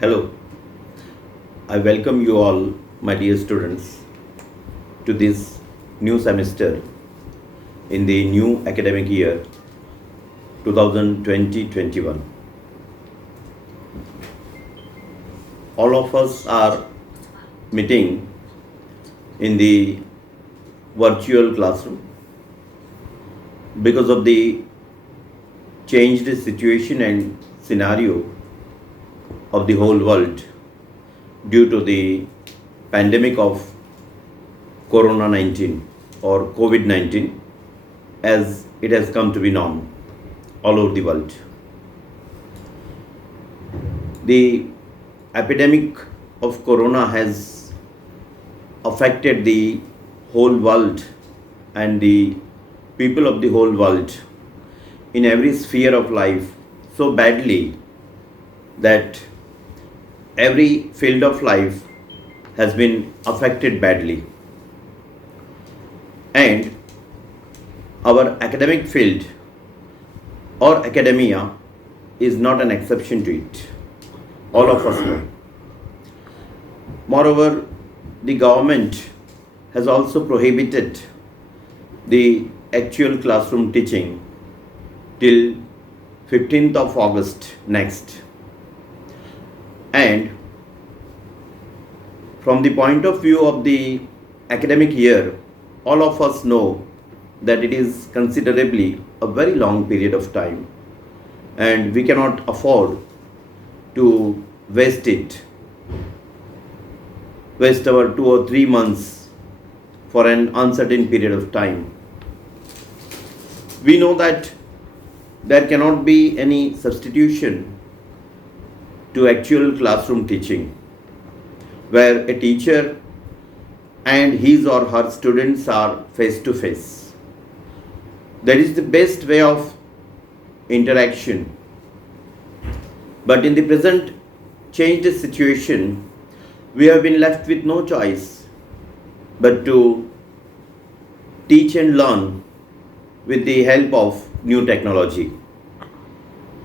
Hello, I welcome you all, my dear students, to this new semester in the new academic year 2020-21. All of us are meeting in the virtual classroom because of the changed situation and scenario of the whole world due to the pandemic of Corona 19 or COVID 19 as it has come to be known all over the world. The epidemic of Corona has affected the whole world and the people of the whole world in every sphere of life so badly that every field of life has been affected badly. And our academic field or academia is not an exception to it. All of us know. Moreover, the government has also prohibited the actual classroom teaching till 15th of August next. And from the point of view of the academic year, all of us know that it is considerably a very long period of time and we cannot afford to waste our 2 or 3 months for an uncertain period of time. We know that there cannot be any substitution to actual classroom teaching, where a teacher and his or her students are face to face. That is the best way of interaction. But in the present changed situation, we have been left with no choice but to teach and learn with the help of new technology.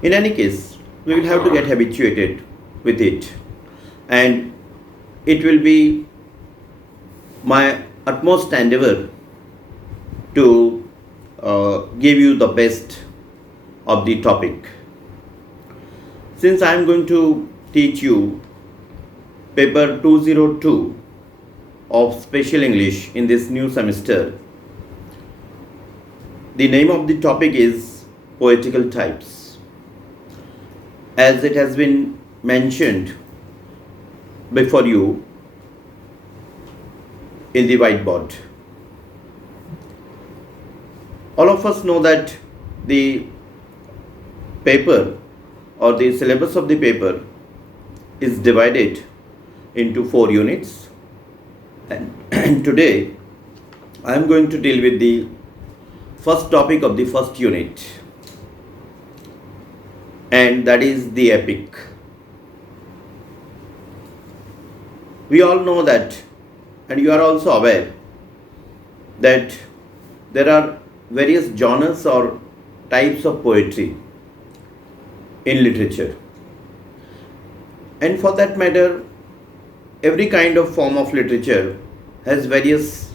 In any case, we will have to get habituated with it, and it will be my utmost endeavor to give you the best of the topic. Since I am going to teach you paper 202 of Special English in this new semester, the name of the topic is Poetical Types. As it has been mentioned before you in the whiteboard. All of us know that the paper or the syllabus of the paper is divided into 4 units, and today I am going to deal with the first topic of the first unit, and that is the epic. We all know that, and you are also aware that there are various genres or types of poetry in literature. And for that matter, every kind of form of literature has various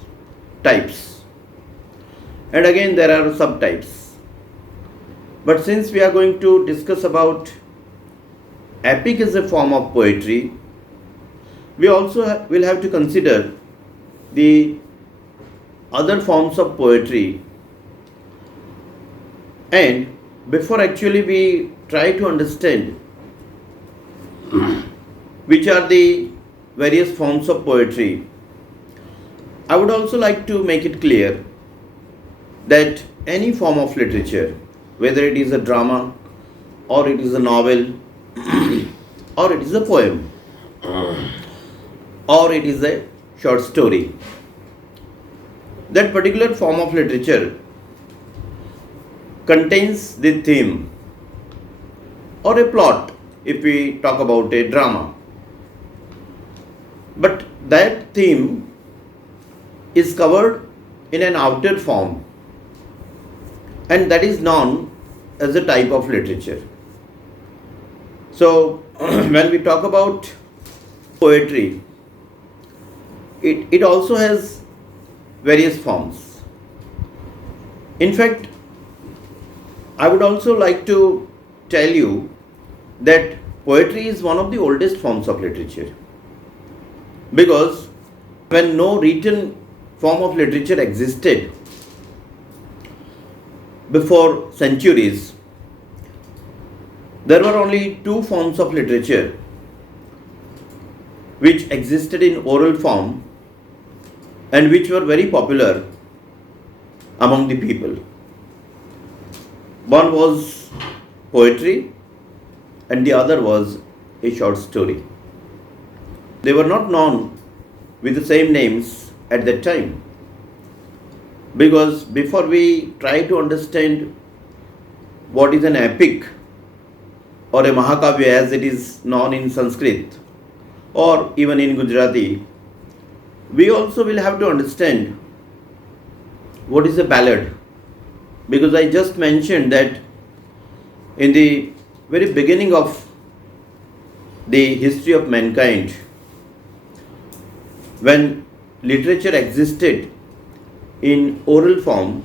types. And again, there are subtypes. But since we are going to discuss about epic as a form of poetry, we also will have to consider the other forms of poetry. And before actually we try to understand which are the various forms of poetry, I would also like to make it clear that any form of literature, whether it is a drama or it is a novel or it is a poem or it is a short story, that particular form of literature contains the theme or a plot if we talk about a drama. But that theme is covered in an outer form, and that is known as a type of literature. So, when we talk about poetry, it also has various forms. In fact, I would also like to tell you that poetry is one of the oldest forms of literature, because when no written form of literature existed before centuries, there were only two forms of literature which existed in oral form and which were very popular among the people. One was poetry and the other was a short story. They were not known with the same names at that time, because before we try to understand what is an epic or a Mahakavya as it is known in Sanskrit or even in Gujarati, we also will have to understand what is a ballad, because I just mentioned that in the very beginning of the history of mankind, when literature existed in oral form,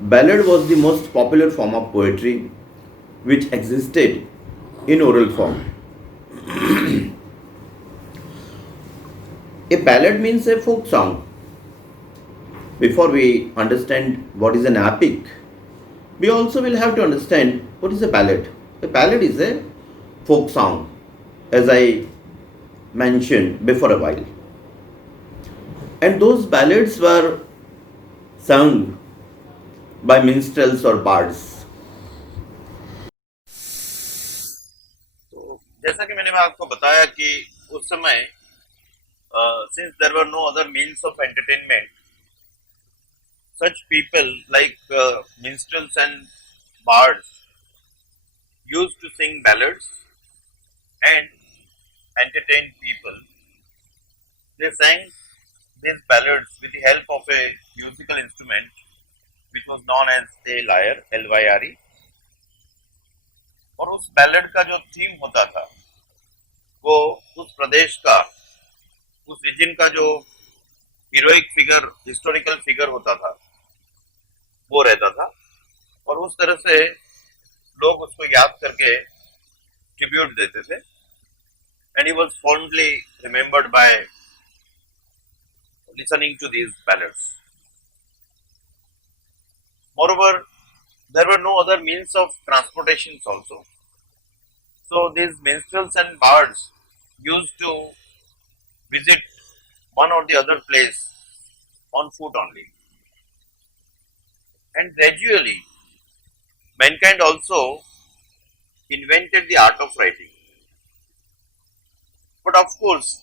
ballad was the most popular form of poetry which existed in oral form. A ballad means a folk song. Before we understand what is an epic, we also will have to understand what is a ballad. A ballad is a folk song, as I mentioned before a while. And those ballads were sung by minstrels or bards. तो जैसा कि मैंने आपको बताया कि उस समय since there were no other means of entertainment, such people like minstrels and bards used to sing ballads and entertain people. They sang these ballads with the help of a musical instrument which was known as a lyre, Lyre. और उस ballad का जो theme होता था वो उस प्रदेश का, उस रीजन का जो हीरोइक फिगर, हिस्टोरिकल फिगर होता था वो रहता था, और उस तरह से लोग उसको याद करके ट्रिब्यूट देते थे. And he was fondly remembered by listening to these ballads. Moreover, there were no other means of transportations also. So these minstrels and bards used to visit one or the other place on foot only. And gradually, mankind also invented the art of writing. But of course,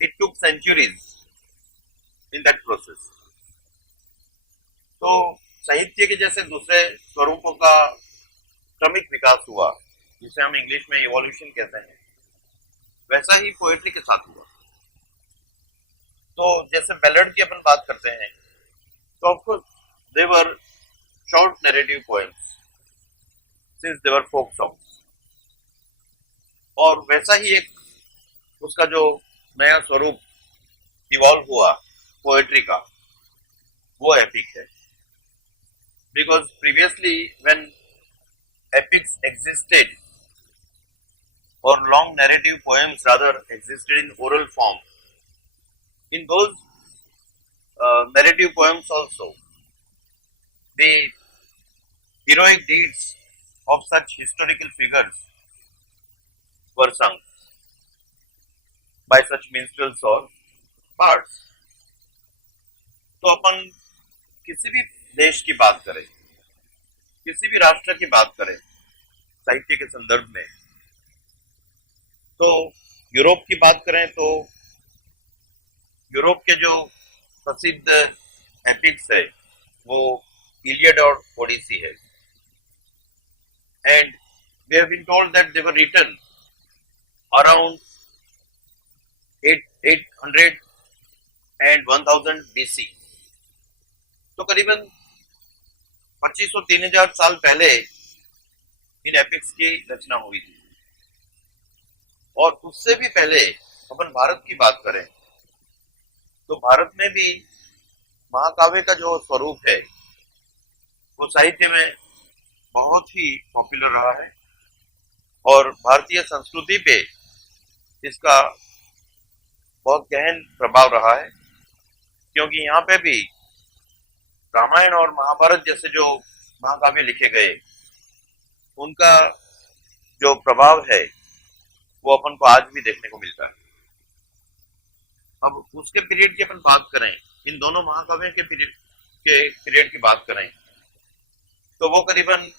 it took centuries in that process. तो साहित्य के जैसे दूसरे स्वरूपों का क्रमिक विकास हुआ, जिसे हम इंग्लिश में इवोल्यूशन कहते हैं, वैसा ही पोएट्री के साथ हुआ. तो जैसे बैलेड की अपन बात करते हैं, तो of course they were short narrative poems since they were folk songs. और वैसा ही एक उसका जो नया स्वरूप इवॉल्व हुआ पोएट्री का, वो एपिक है. Because previously when epics existed or long narrative poems rather existed in oral form, in those narrative poems also the heroic deeds of such historical figures were sung by such minstrels or bards. तो अपन किसी भी देश की बात करें, किसी भी राष्ट्र की बात करें साहित्य के संदर्भ में, तो यूरोप की बात करें तो यूरोप के जो प्रसिद्ध एपिक्स है वो इलियड और ओडिसी है. And we have been told that they were written around 800 and 1000 BC. तो करीबन 2500-3000 साल पहले इन एपिक्स की रचना हुई थी। और उससे भी पहले अपन भारत की बात करें तो भारत में भी महाकाव्य का जो स्वरूप है वो साहित्य में बहुत ही पॉपुलर रहा है और भारतीय संस्कृति पे इसका बहुत गहन प्रभाव रहा है, क्योंकि यहाँ पे भी रामायण और महाभारत जैसे जो महाकाव्य लिखे गए उनका जो प्रभाव है वो अपन को आज भी देखने को मिलता है। अब उसके पीरियड की अपन बात करें, इन दोनों महाकाव्यों के पीरियड की बात करें तो वो करीबन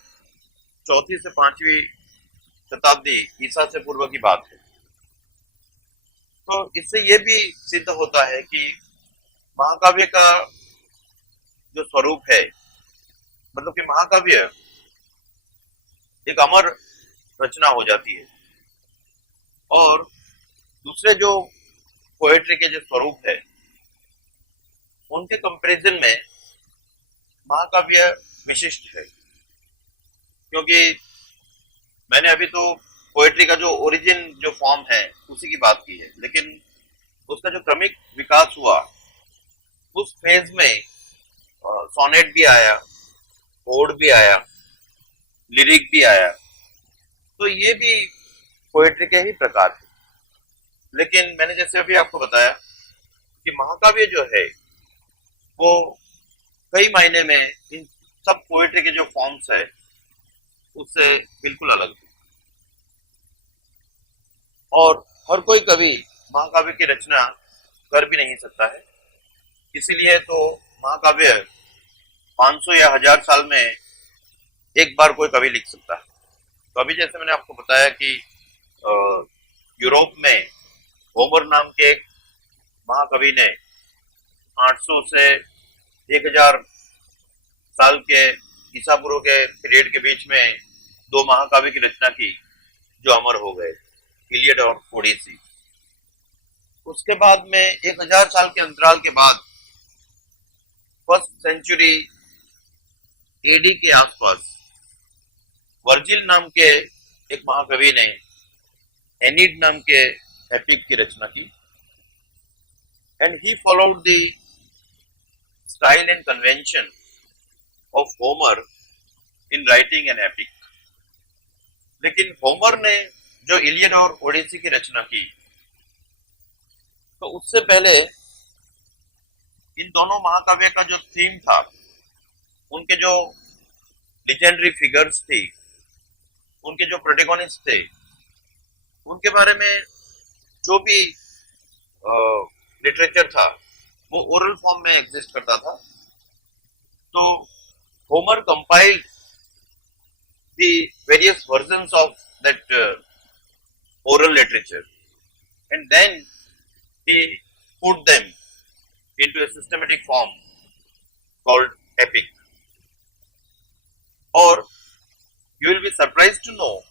4वीं से 5वीं शताब्दी ईसा से पूर्व की बात है। तो इससे ये भी सिद्ध होता है कि महाकाव्य का जो स्वरूप है, मतलब कि महाकाव्य एक अमर रचना हो जाती है और दूसरे जो पोएट्री के जो स्वरूप है उनके कंपैरिजन में महाकाव्य विशिष्ट है। क्योंकि मैंने अभी तो पोएट्री का जो ओरिजिन जो फॉर्म है उसी की बात की है, लेकिन उसका जो क्रमिक विकास हुआ उस फेज में सोनेट भी आया, ओड भी आया, लिरिक भी आया, तो ये भी पोएट्री के ही प्रकार है। लेकिन मैंने जैसे अभी आपको बताया कि महाकाव्य जो है वो कई मायने में इन सब पोएट्री के जो फॉर्म्स है उससे बिल्कुल अलग है और हर कोई कवि महाकाव्य की रचना कर भी नहीं सकता है। इसीलिए तो महाकाव्य 500 या 1000 साल में एक बार कोई कवि लिख सकता है। तो अभी जैसे मैंने आपको बताया कि यूरोप में होमर नाम के एक महाकवि ने 800 से 1000 साल के ईसा पूर्व के पीरियड के बीच में 2 महाकाव्य की रचना की जो अमर हो गए, इलियड और ओडिसी। उसके बाद में 1000 साल के अंतराल के बाद 1st सेंचुरी एडी के आसपास वर्जिल नाम के एक महाकवि ने एनीड नाम के एपिक की रचना की and he followed the style and convention of Homer in writing an epic. लेकिन होमर ने जो इलियड और ओडिसी की रचना की तो उससे पहले इन दोनों महाकाव्य का जो थीम था, उनके जो लेजेंडरी फिगर्स थी, उनके जो प्रोटेगोनिस्ट थे, उनके बारे में जो भी लिटरेचर था वो ओरल फॉर्म में एग्जिस्ट करता था। तो Homer compiled the various versions of that oral literature and then he put them into a systematic form called epic. Or you will be surprised to know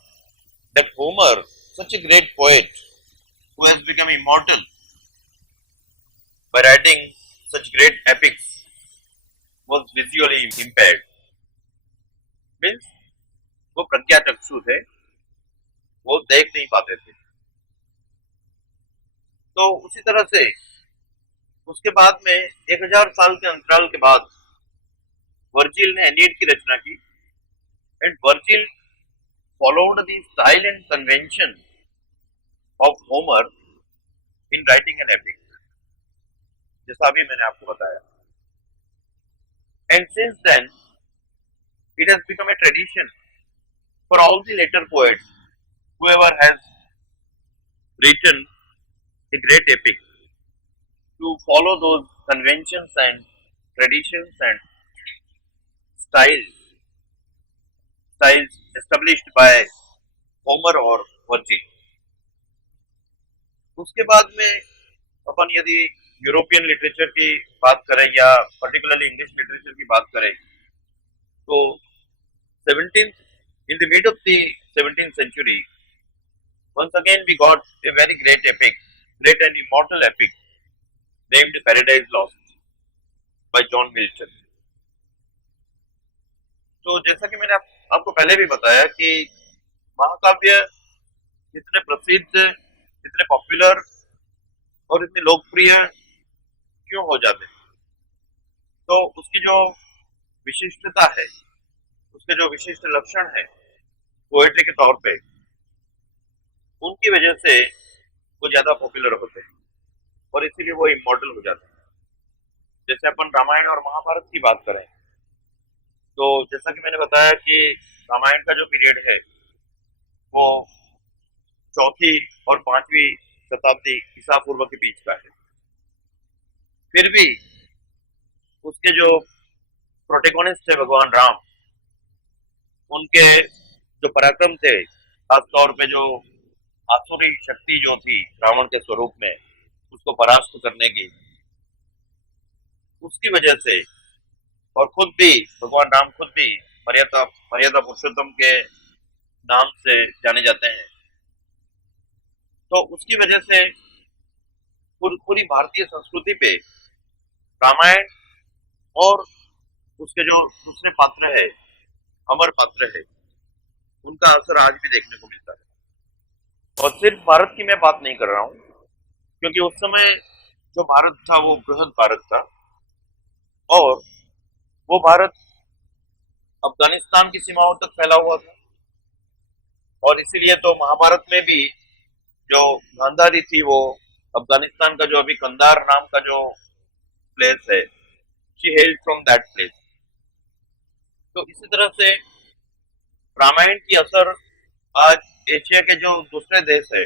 that Homer, such a great poet who has become immortal by writing such great epics, was visually impaired. Means वो प्रज्ञाचक्षु थे, वो देख नहीं पाते थे। तो उसी तरह से उसके बाद में 1000 साल के अंतराल के बाद वर्जिल ने एनीड की रचना की and Virgil followed the style and convention of Homer in writing an epic, जैसा अभी मैंने आपको बताया। And since then it has become a tradition for all the later poets whoever has written a great epic to follow those conventions and traditions and styles established by Homer or Virgil. उसके बाद में अपन यदि European literature की बात करें या particularly English literature की बात करें तो 17th in the mid of the 17th century once again we got a very great epic, great and immortal epic named Paradise Lost by John Milton. तो जैसा कि मैंने आपको पहले भी बताया कि महाकाव्य इतने प्रसिद्ध, इतने पॉपुलर और इतने लोकप्रिय क्यों हो जाते हैं? तो उसकी जो विशिष्टता है, उसके जो विशिष्ट लक्षण है पोएट्री के तौर पे, उनकी वजह से वो ज्यादा पॉपुलर होते हैं और इसीलिए वो इमॉर्टल हो जाते हैं। जैसे अपन रामायण और महाभारत की बात करें, तो जैसा कि मैंने बताया कि रामायण का जो पीरियड है वो चौथी और पांचवी शताब्दी ईसा पूर्व के बीच का है। फिर भी उसके जो प्रोटेगोनिस्ट है भगवान राम, उनके जो पराक्रम थे, खासतौर पे जो आसुरी शक्ति जो थी रावण के स्वरूप में, उसको परास्त करने की, उसकी वजह से, और खुद भी भगवान राम खुद भी मर्यादा मर्यादा पुरुषोत्तम के नाम से जाने जाते हैं, तो उसकी वजह से पूरी भारतीय संस्कृति पे रामायण और उसके जो दूसरे पात्र है, अमर पात्र है, उनका असर आज भी देखने को मिलता है। और सिर्फ भारत की मैं बात नहीं कर रहा हूँ, क्योंकि उस समय जो भारत था वो बृहद भारत था, और वो भारत अफगानिस्तान की सीमाओं तक फैला हुआ था। और इसीलिए तो महाभारत में भी जो गांधारी थी वो अफगानिस्तान का जो अभी कंधार नाम का जो प्लेस है, she held from that place. तो इसी तरह से रामायण की असर आज एशिया के जो दूसरे देश है,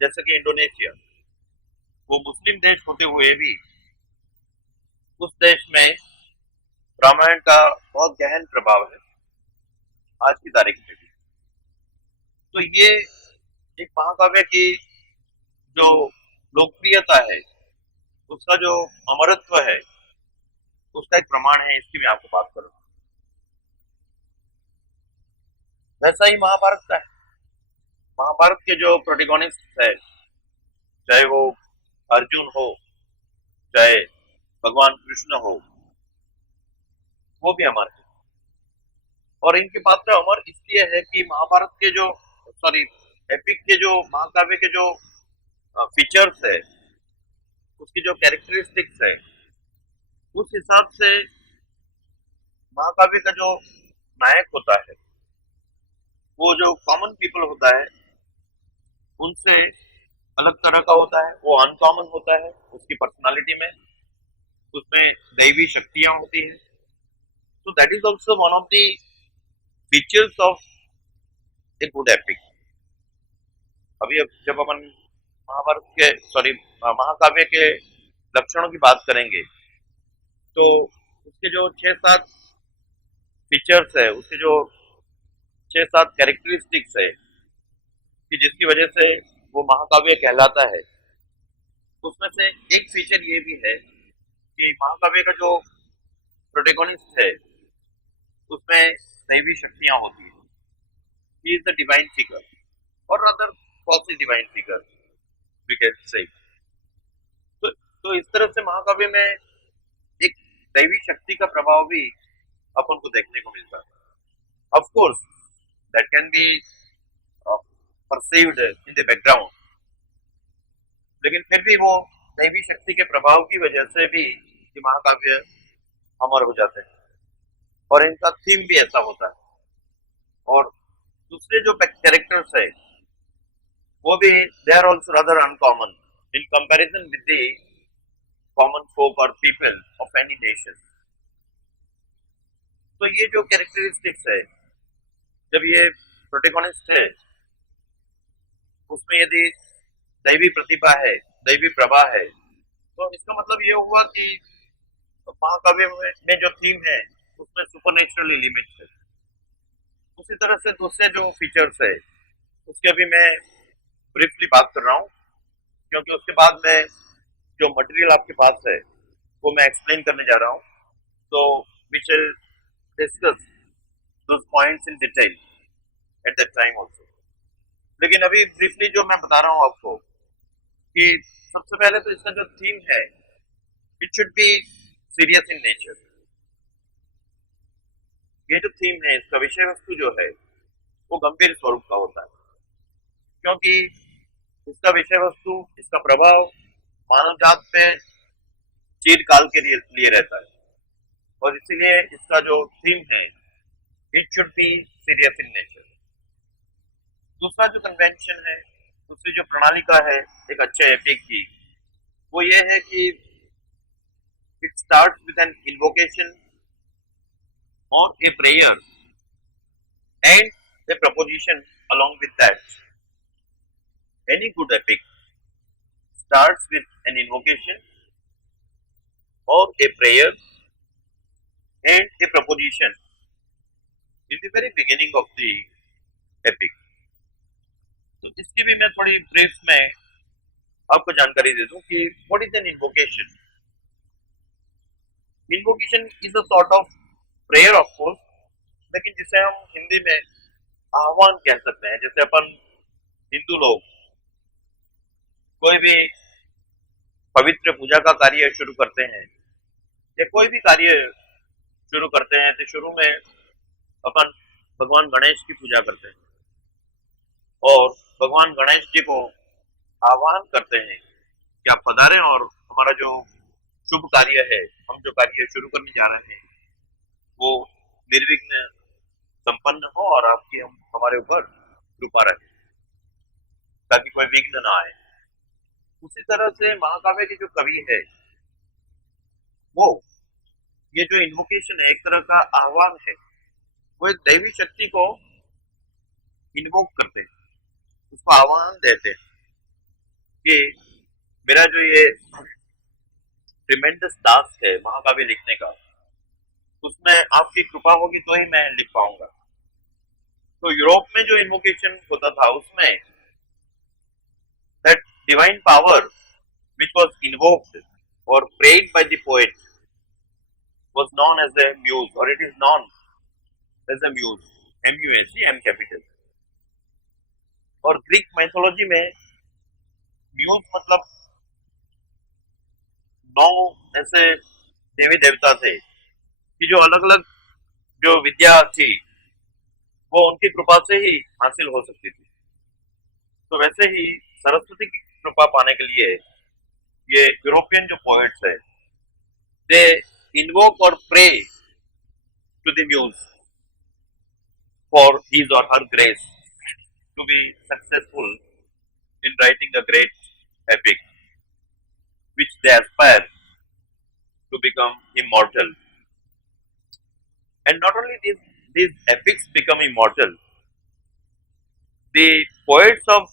जैसे कि इंडोनेशिया, वो मुस्लिम देश होते हुए भी उस देश में रामायण का बहुत गहन प्रभाव है आज की तारीख में भी। तो ये एक महाकाव्य की जो लोकप्रियता है, उसका जो अमरत्व है, उसका एक प्रमाण है, इसकी मैं आपको बात करूँ। वैसा ही महाभारत का है। महाभारत के जो प्रोटेगोनिस्ट है, चाहे वो अर्जुन हो, चाहे भगवान कृष्ण हो, वो भी अमर है। और इनके पात्र अमर इसलिए है कि महाभारत के जो, सॉरी, एपिक के जो, महाकाव्य के जो फीचर्स है, उसकी जो कैरेक्टरिस्टिक्स है, उस हिसाब से महाकाव्य का जो नायक होता है, वो जो कॉमन पीपल होता है उनसे अलग तरह का होता है, वो अनकॉमन होता है उसकी पर्सनालिटी में, उसमें दैवी शक्तियां होती हैं। तो that is also one of the features of a good epic. अभी जब अपन महाभारत के, सॉरी, महाकाव्य के लक्षणों की बात करेंगे, तो उसके जो 6-7 फीचर्स है, उसके जो 6-7 कैरेक्टरिस्टिक्स है कि जिसकी वजह से वो महाकाव्य कहलाता है, उसमें से एक फीचर ये भी है कि महाकाव्य का जो प्रोटेगोनिस्ट है उसमें दैवी शक्तियां होती है। He is the divine figure, or other false divine figure we can say. तो इस तरह से महाकाव्य में एक दैवी शक्ति का प्रभाव भी अपन को देखने को मिलता है। Of course that can be perceived in the background, लेकिन फिर भी वो दैवी शक्ति के प्रभाव की वजह से भी ये महाकाव्य अमर हो जाते हैं, और इनका थीम भी ऐसा होता है। और दूसरे जो कैरेक्टर्स है वो भी they are also rather uncommon in comparison with the common folk or people of any nation. तो ये जो कैरेक्टरिस्टिक्स है, जब ये प्रोटेगोनिस्ट है, उसमें यदि दैवी प्रतिभा है, दैवी प्रभा है, तो इसका मतलब ये हुआ कि महाकाव्य में जो थीम है उसमें सुपरनेचुरल एलिमेंट्स है। उसी तरह से दूसरे जो फीचर्स है उसके भी मैं ब्रीफली बात कर रहा हूँ, क्योंकि उसके बाद में जो मटेरियल आपके पास है वो मैं एक्सप्लेन करने जा रहा हूँ। तो we will discuss those points in detail at that time also. लेकिन अभी ब्रीफली जो मैं बता रहा हूँ आपको कि सबसे पहले तो इसका जो थीम है, it should be serious in nature. ये जो थीम है, इसका विषय वस्तु जो है वो गंभीर स्वरूप का होता है, क्योंकि इसका विषय वस्तु, इसका प्रभाव मानव जात पे चिरकाल के लिए रहता है, और इसीलिए इसका जो थीम है, it should be serious in nature. दूसरा जो कन्वेंशन है, दूसरी जो प्रणालिका है एक अच्छे एपिक की, वो ये है कि it starts with an invocation or a prayer and a proposition along with that. Any good epic starts with an invocation or a prayer and a proposition in the very beginning of the epic. तो इसकी भी मैं थोड़ी brief में आपको जानकारी दे दूं कि what is an invocation? Invocation is a sort of prayer of course, लेकिन जिसे हम हिंदी में आह्वान कह सकते हैं। जैसे अपन हिंदू लोग कोई भी पवित्र पूजा का कार्य शुरू करते हैं या कोई भी कार्य शुरू करते हैं तो शुरू में अपन भगवान गणेश की पूजा करते हैं और भगवान गणेश जी को आह्वान करते हैं कि आप पधारें और हमारा जो शुभ कार्य है, हम जो कार्य शुरू करने जा रहे हैं, वो निर्विघ्न संपन्न हो और आपकी हमारे ऊपर कृपा रहे, ताकि कोई विघ्न ना आए। उसी तरह से महाकाव्य के जो कवि है, वो ये जो इन्वोकेशन है, एक तरह का आह्वान है, वो एक दैवी शक्ति को इन्वोक करते हैं, उसको आह्वान देते हैं कि मेरा जो ये ट्रिमेंडस टास्क है महाकाव्य लिखने का, उसमें आपकी कृपा होगी तो ही मैं लिख पाऊंगा। तो यूरोप में जो इन्वोकेशन होता था, उसमें that divine power which was invoked or prayed by the poet was known as a muse, or it is known as a muse, M-U-S-E, M capital। और ग्रीक माइथोलॉजी में म्यूज मतलब 9 ऐसे देवी देवता थे कि जो अलग अलग जो विद्या थी वो उनकी कृपा से ही हासिल हो सकती थी। तो वैसे ही सरस्वती की कृपा पाने के लिए ये यूरोपियन जो पोएट्स है, they invoke or pray to the muse for his or her grace to be successful in writing a great epic which they aspire to become immortal. And not only these epics become immortal, the poets of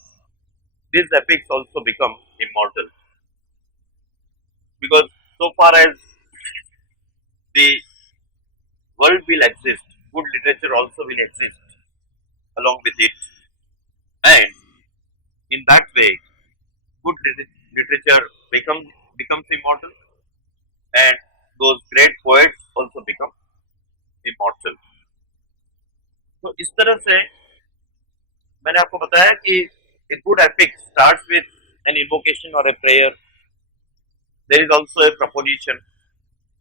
these epics also become immortal. Because so far as the world will exist, good literature also will exist along with it. And in that way, good literature becomes immortal, and those great poets also become immortal. तो इस तरह से मैंने आपको बताया कि a good epic starts with an invocation or a prayer. There is also a proposition.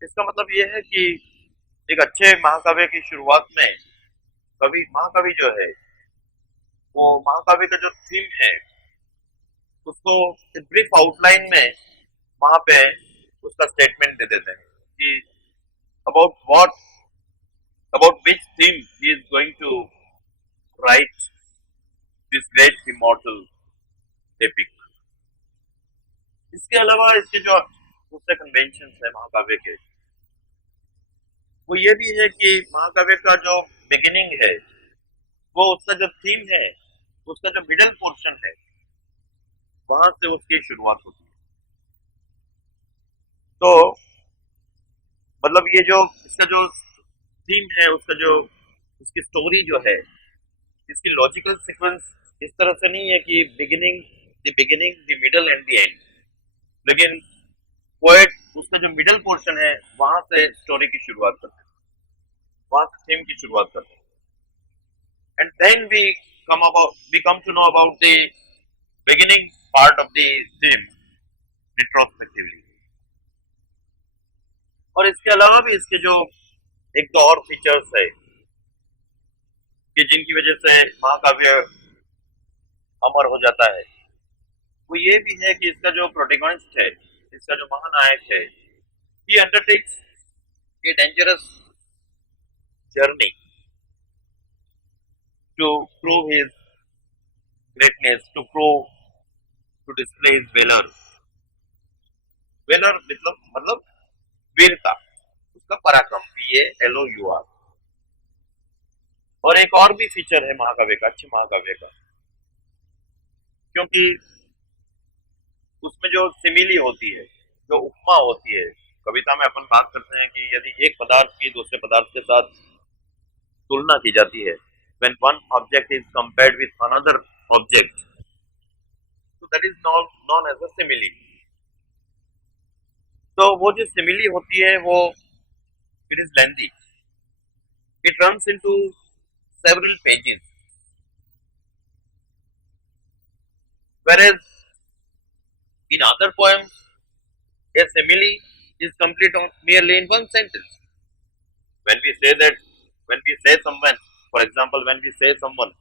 इसका मतलब ये है कि एक अच्छे महाकाव्य की शुरुआत में महाकवि जो है, वो महाकाव्य का जो थीम है उसको ब्रीफ आउटलाइन में वहां पे उसका स्टेटमेंट दे देते हैं कि about which theme he is going to write this great immortal epic. इसके अलावा इसके जो दूसरे कन्वेंशन है महाकाव्य के, वो ये भी है कि महाकाव्य का जो बिगिनिंग है, वो उसका जो थीम है, उसका जो मिडल पोर्शन है, वहां से उसकी शुरुआत होती है। तो मतलब ये जो इसका जो थीम है, उसकी स्टोरी जो है, इसकी लॉजिकल सीक्वेंस इस तरह से नहीं है कि beginning, the middle and the end, लेकिन पोएट उसका जो मिडल पोर्शन है वहां से स्टोरी की शुरुआत करते हैं, वहां से थीम की शुरुआत करते हैं, and then we come to know about the beginning part of the theme retrospectively. और इसके अलावा भी इसके जो एक दो और फीचर्स है, कि जिनकी वजह से महाकाव्य अमर हो जाता है, वो ये भी है कि इसका जो प्रोटेगनिस्ट है, इसका जो महानायक है, he undertakes a dangerous journey to prove his greatness, to display his valor. Valor मतलब वीरता, उसका पराक्रम, VALOUR। और एक और भी फीचर है महाकाव्य का, अच्छे महाकाव्य का, क्योंकि उसमें जो सिमिली होती है, जो उपमा होती है, कविता में अपन बात करते हैं कि यदि एक पदार्थ की दूसरे पदार्थ के साथ तुलना की जाती है, when one object is compared with another object, so that is known as a simile। तो वो जो सिमिली होती है वो it is lengthy, it runs into several pages, whereas in other poems a simile is complete on merely in one sentence. When we say someone, for example, when we say someone